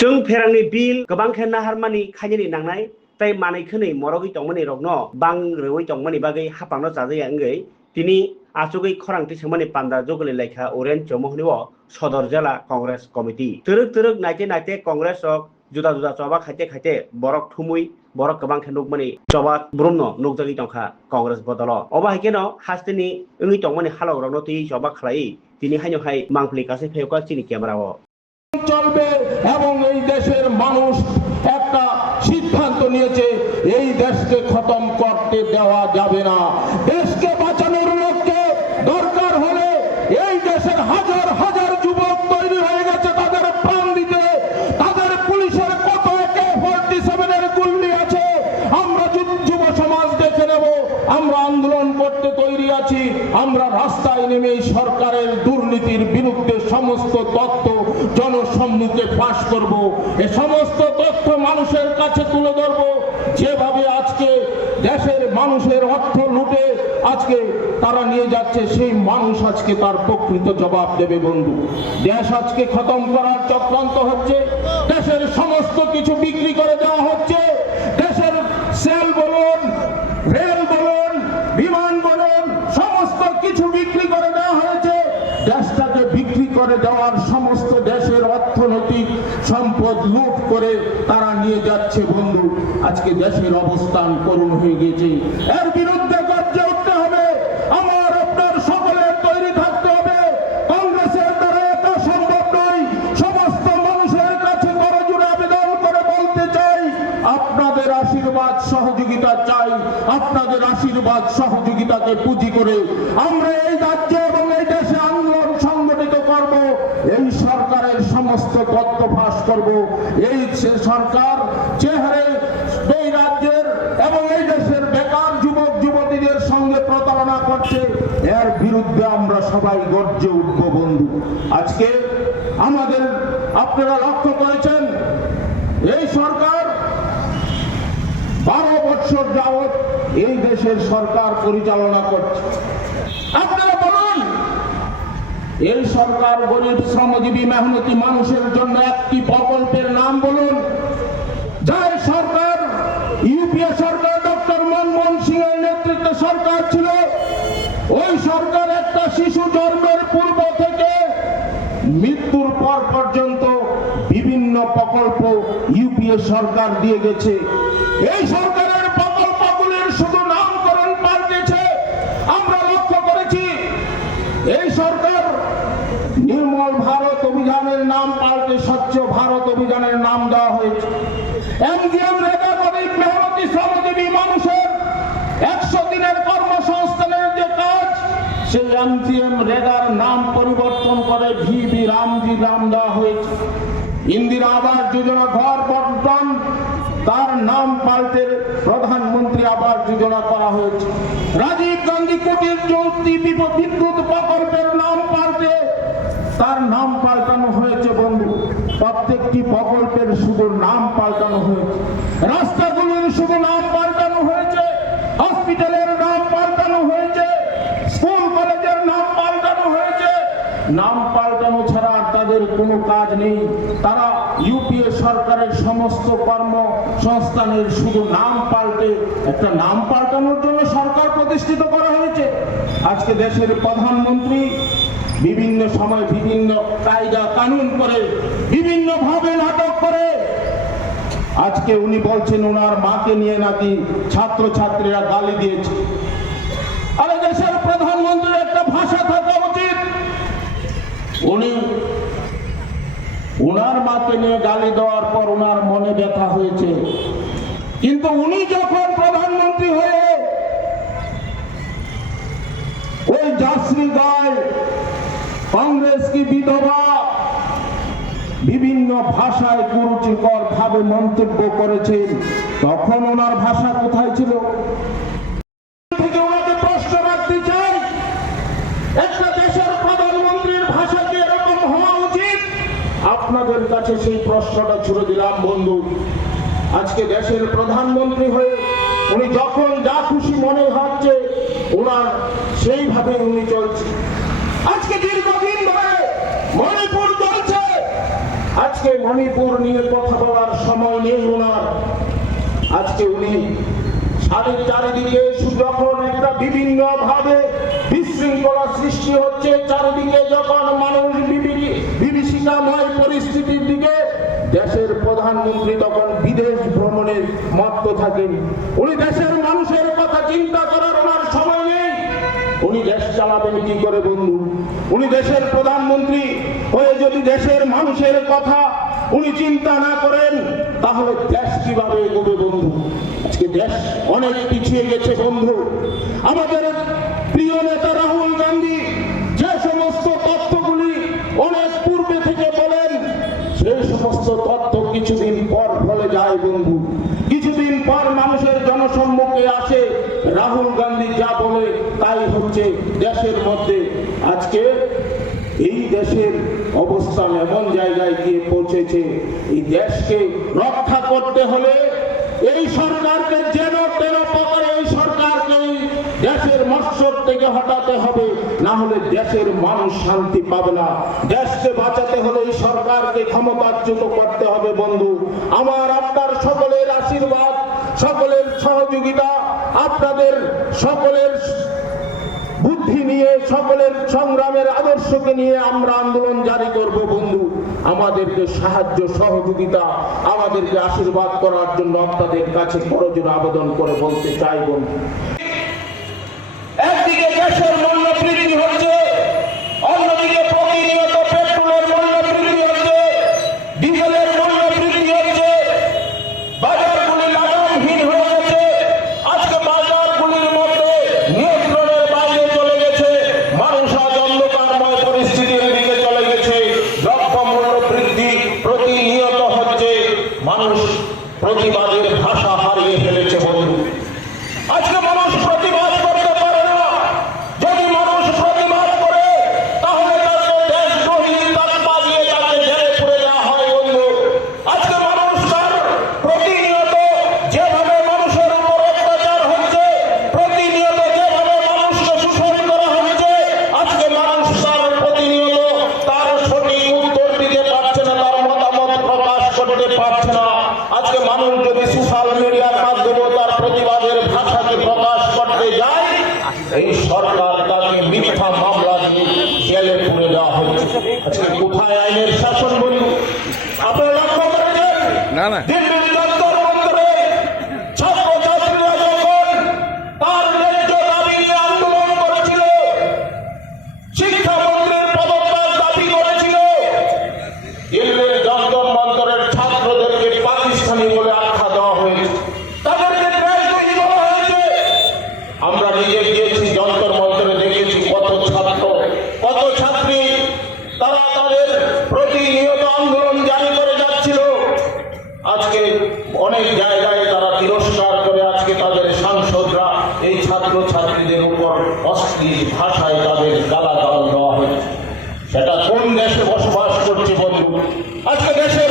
जों फेरांनि बिल गोबां खेन नाहारमानि खायनि नांनाय ताई मानैखोनै मरगै तंमनि रगनो बां रेवै तंमनि बागै हापांनो जाजाय आंगै तिनि आचुगै खरांति सोमनि पान्दा जगले लायखा ओरेन चमहनिव सदर जिला कांग्रेस कमिटी तुरुक तुरुक नाइते नाइते कांग्रेस जुदा जुदा चबा खाइते खाइते बरक थुमुई बरक गोबां खेन नुकमनि चबा ब्रह्मनो नुकजागि तंखा कांग्रेस बदल अबा हाइकेनो हास्तिनि ओंगै तंमनि हालक रगनो ति चबा खालाई तिनि हाइनोहाय मांफलि कासे फेयका चिनि क्यामेराओ চলবে এবং এই দেশের মানুষ একটা সিদ্ধান্ত নিয়েছে এই দেশকে খতম করতে দেওয়া যাবে না। দেশকে বাঁচানোর লক্ষ্যে দরকার হলে এই দেশের হাজার হাজার যুবক তৈরি হয়ে গেছে তাদের প্রাণ দিতে। তাদের পুলিশের কত AK-47 এর গুলি আছে আমরা যুব সমাজ দেখে নেব। আমরা আন্দোলন করতে তৈরি আছি। আমরা রাস্তায় নেমে সরকারের দুর্নীতির বিরুদ্ধে সমস্ত তথ্য জনসম্মুখে পাশ করব। এই সমস্ত তথ্য মানুষের কাছে তুলে ধরব। যেভাবে আজকে দেশের মানুষের অর্থ লুটে আজকে তারা নিয়ে যাচ্ছে সেই মানুষ আজকে তার প্রকৃত জবাব দেবে বন্ধু। দেশ আজকে খতম করার চক্রান্ত হচ্ছে। দেশের সমস্ত কিছু বিক্রি করে দেওয়া হচ্ছে। দেশের সেল বলুন, রেল বলুন, বিমান বলুন, সমস্ত কিছু বিক্রি করে দেওয়া হয়েছে। দেশটাকে বিক্রি করে দেওয়ার সমস্ত দেশের অর্থনৈতিক সম্পদ লুট করে তারা নিয়ে যাচ্ছে বন্ধু। আজকে দেশের অবস্থান করুণ হয়ে গেছে। এর বিরুদ্ধে গর্জে উঠতে হবে। আমার আপনার সকলের তৈরি থাকতে হবে। কংগ্রেসের দ্বারা এটা সম্ভব নয়। সমস্ত মানুষের কাছে করজোড়ে আবেদন করে বলতে চাই আপনাদের আশীর্বাদ সহযোগিতা চাই। আপনাদের আশীর্বাদ সহযোগিতাকে পুঁজি করে আমরা এই রাজ্যে এবং এই দেশে আন্দোলন সংগঠিত করব। এই সরকারের সমস্ত তথ্য ফাঁস করব। এই সরকার যে হারে এই রাজ্যের এবং এই দেশের বেকার যুবক যুবতীদের সঙ্গে প্রতারণা করছে এর বিরুদ্ধে আমরা সবাই গর্জে উঠব বন্ধু। আজকে আমাদের আপনারা লক্ষ্য করেছেন এই সরকার 12 বছর যাবৎ এই দেশের সরকার পরিচালনা করছে। আপনারা বলুন এই সরকার গরিব শ্রমজীবী মেহনতি মানুষের জন্য একটি প্রকল্পের নাম বলুন। যার সরকার ইউপিএ সরকার ডক্টর মনমোহন সিং এর নেতৃত্বে সরকার ছিল। ওই সরকার একটা শিশু জন্মের পূর্ব থেকে মৃত্যুর পর পর্যন্ত বিভিন্ন প্রকল্প ইউপিএ সরকার দিয়ে গেছে। এই সরকারের প্রকল্পগুলির শুধু নামকরণ পাল্টেছে। আমরা লক্ষ্য করেছি এই সরকার নির্মল ভারত অভিযানের নাম পাল্টে স্বচ্ছ ভারত অভিযানের নাম দেওয়া হয়েছে। এমজিএম রেগা গরিব মেহনতি শ্রমজীবী মানুষের 100 দিনের কর্মসংস্থানের যে কাজ সেই এমজিএম রেগার নাম পরিবর্তন করে ভিবি রামজি নাম দেওয়া হয়েছে। ইন্দিরা আবাস যোজনা ঘর বন্টন তার নাম পাল্টে প্রধানমন্ত্রী আবাস যোজনা করা হয়েছে। রাজীব গান্ধী কুটির জ্যোতি বিদ্যুৎ প্রকল্পের নাম পাল্টে তার নাম পাল্টানো হয়েছে বন্ধু। প্রত্যেকটি প্রকল্পের শুধু নাম পাল্টানো হয়েছে। রাস্তাগুলির শুধু নাম পাল্টানো হয়েছে। হসপিটালের নাম পাল্টানো হয়েছে। স্কুল কলেজের নাম পাল্টানো হয়েছে। নাম পাল্টানো ছাড়া তাদের কোনো কাজ নেই। তারা ইউপিএ সরকারের সমস্ত কর্মসংস্থানের শুধু নাম পাল্টে একটা নাম পাল্টানোর জন্য সরকার প্রতিষ্ঠিত করা হয়েছে। আজকে দেশের প্রধানমন্ত্রী বিভিন্ন সময় বিভিন্ন কায়দা কানুন করে বিভিন্ন ভাবে নাটক করে আজকে উনি বলছেন ওনার মাকে নিয়ে নাকি ছাত্রছাত্রীরা গালি দিয়েছে। আরে দেশের প্রধানমন্ত্রীর একটা ভাষা থাকা উচিত। উনি ওনার মাকে নিয়ে গালি দেওয়ার পর ওনার মনে ব্যথা হয়েছে, কিন্তু উনি যখন প্রধানমন্ত্রী হয়ে ওই জাসরি গায় कांग्रेस की विधवा বিভিন্ন ভাষায় কুরুচিকর ভাবে মন্তব্য করেছেন, তখন ওনার ভাষা কোথায় ছিল? থেকে ওনাকে প্রশ্ন রাখতে চাই, একটা দেশের প্রধানমন্ত্রীর ভাষা কি এরকম হওয়া উচিত? আপনাদের কাছে সেই প্রশ্নটা ছুড়ে দিলাম বন্ধু। আজকে দেশের প্রধানমন্ত্রী হয়ে উনি যখন যা খুশি মনে হচ্ছে ওনার সেইভাবে উনি চলছে। আজকে দীর্ঘদিন ধরে মণিপুর চলছে, আজকে মণিপুর নিয়ে কথা বলার সময় নেই ওনার। আজকে উনি চারিদিকে যখন একটা বিভিন্ন ভাবে বিশৃঙ্খলা সৃষ্টি হচ্ছে, চারিদিকে যখন মানুষ বিভীষিকাময় পরিস্থিতির দিকে, দেশের প্রধানমন্ত্রী তখন বিদেশ ভ্রমণে মত্ত থাকেন। উনি দেশের মানুষের কথা চিন্তা করার ওনার সময় নেই। উনি দেশ চালাবেন কি করে বন্ধু? উনি দেশের প্রধানমন্ত্রী হয়ে যদি দেশের মানুষের কথা উনি চিন্তা না করেন, তাহলে দেশ কিভাবে এগোবে বন্ধু? আজকে দেশ অনেক পিছিয়ে গেছে বন্ধু। আমাদের প্রিয় নেতা রাহুল গান্ধী যে সমস্ত তথ্যগুলি অনেক পূর্বে থেকে বলেন, সেই সমস্ত তথ্য কিছুদিন পর ফলে যায় বন্ধু। কিছুদিন পর মানুষের জনসম্মুখে আসে, রাহুল গান্ধী যা বলে তাই হচ্ছে দেশের মধ্যে। আজকে এই দেশের অবস্থান এমন জায়গায় গিয়ে পৌঁছেছে, এই দেশকে রক্ষা করতে হলে এই সরকারকে যেন তেন প্রকারে এই সরকারকে দেশের মস্তক থেকে হটাতে হবে, না হলে দেশের মানুষ শান্তি পাবে না। দেশকে বাঁচাতে হলে এই সরকারকে ক্ষমতাচ্যুত করতে হবে বন্ধু। আমার আপনার সকলের আশীর্বাদ, সকলের সহযোগিতা, আপনাদের সকলের বুদ্ধি নিয়ে, সকলের সংগ্রামের আদর্শকে নিয়ে আমরা আন্দোলন জারি করব বন্ধু। আমাদেরকে সাহায্য সহযোগিতা, আমাদেরকে আশীর্বাদ করার জন্য আপনাদের কাছে করজোড়ে আবেদন করে বলতে চাই বন্ধু। একদিকে দেশের মূল্য বৃদ্ধি হচ্ছে, অন্যদিকে প্রতিনিয়ত পেট্রোলের মূল্য বৃদ্ধি হচ্ছে, ডিজেলের মূল্য বৃদ্ধি হচ্ছে, বাজারগুলি লাগামহীন হয়ে গেছে। আজকে বাজারগুলির মধ্যে নিয়ন্ত্রণের বাইরে চলে গেছে, মানুষ আজ অন্ধকারময় পরিস্থিতির দিকে চলে গেছে। দ্রব্যমূল্য বৃদ্ধি প্রতিনিয়ত হচ্ছে, মানুষ প্রতিবাদের ভাষা হারিয়ে ফেলেছে বন্ধু। আজকে মানুষ প্রতিবাদ করতে পারে না। যদি মানুষ প্রতিবাদ করে, তাহলে তাকে দেশদ্রোহী তকমা দিয়ে তাকে জেলে পুরে দেওয়া হয় বন্ধু। আজকে মানুষ তার প্রতিনিয়ত যেভাবে মানুষের উপর অত্যাচার হচ্ছে, প্রতিনিয়ত যেভাবে মানুষকে শোষণ করা হচ্ছে, আজকে মানুষ তার প্রতিনিয়ত তার সঠিক উত্তর দিতে পারছে না, তার মতামত প্রকাশ করতে পারছে না। আজকে মানুষ যদি সোশ্যাল মিডিয়ার মাধ্যমে তার প্রতিবাদের ভাষাকে প্রকাশ করতে যায়, এই সরকার তাকে মিথ্যা মামলা দিয়ে জেলে পুরে দেওয়া হচ্ছে। আজকে কোথায় আইনের শাসন বলুন? আপনারা লক্ষ্য করেছেন দিল্লির যন্তর মন্তরে ছাত্রছাত্রীরা যখন তার ন্যায্য দাবি নিয়ে আন্দোলন করেছিল, শিক্ষামন্ত্রীর পদত্যাগ দাবি করেছিল, দিল্লির যন্তর মন্তরের ছাত্রদেরকে পাকিস্তানি বলে আখ্যা দেওয়া হয়েছে, তাদেরকে দেশদ্রোহী বলা হয়েছে। আমরা নিজে গিয়েছি যন্তর মন্তরে, দেখেছি কত ছাত্র, কত ছাত্রী তারা তাদের প্রতিনিয়ত আন্দোলন জারি করে যাচ্ছিল। আজকে অনেক জায়গায় তারা তিরস্কার করে, আজকে তাদের সাংসদরা এই ছাত্র ছাত্রীদের উপর অশ্লীল ভাষায় তাদের গালাগাল দেওয়া হয়েছে। সেটা কোন দেশে বসবাস করছে বন্ধু? আজকে দেশে